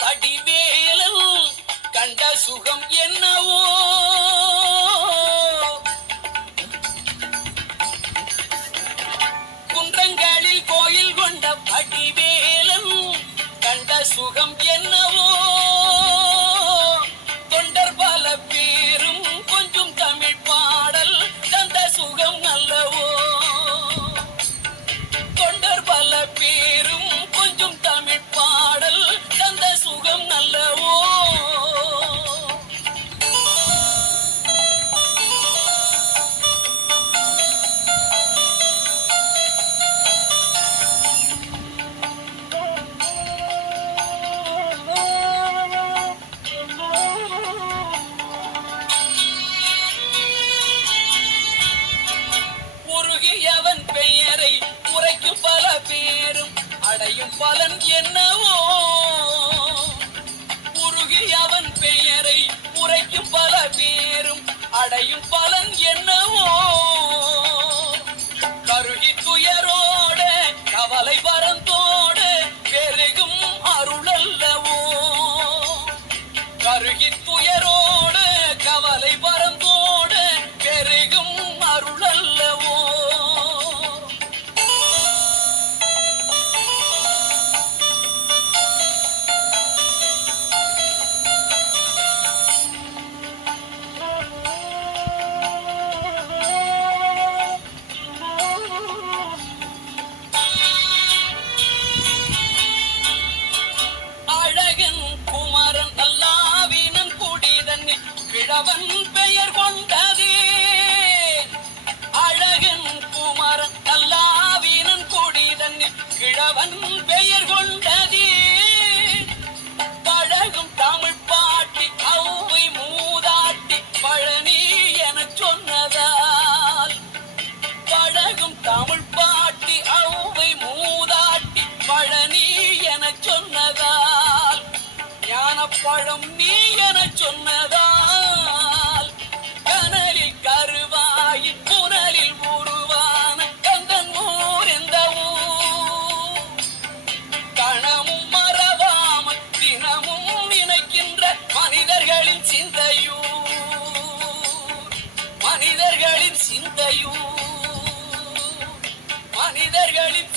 படிவேலல் கண்ட சுகம் என்னவோ பலன் என்னவோ குடிதன்னில் பெயர் கொண்டதே. அழகன் குமரன் கல்லாவீனன் கொடிதன் கிழவன் பெயர் கொண்டதே. பழகும் தமிழ் பாட்டி கௌவை மூதாட்டி பழனி என சொன்னதால். பழகும் தமிழ் பாட்டி அவை மூதாட்டி பழனி என சொன்னதால். ஞானப்பழம் நீ என சொன்னதால். சிந்தையூர். மனிதர்களின் சிந்தையூர். மனிதர்களின்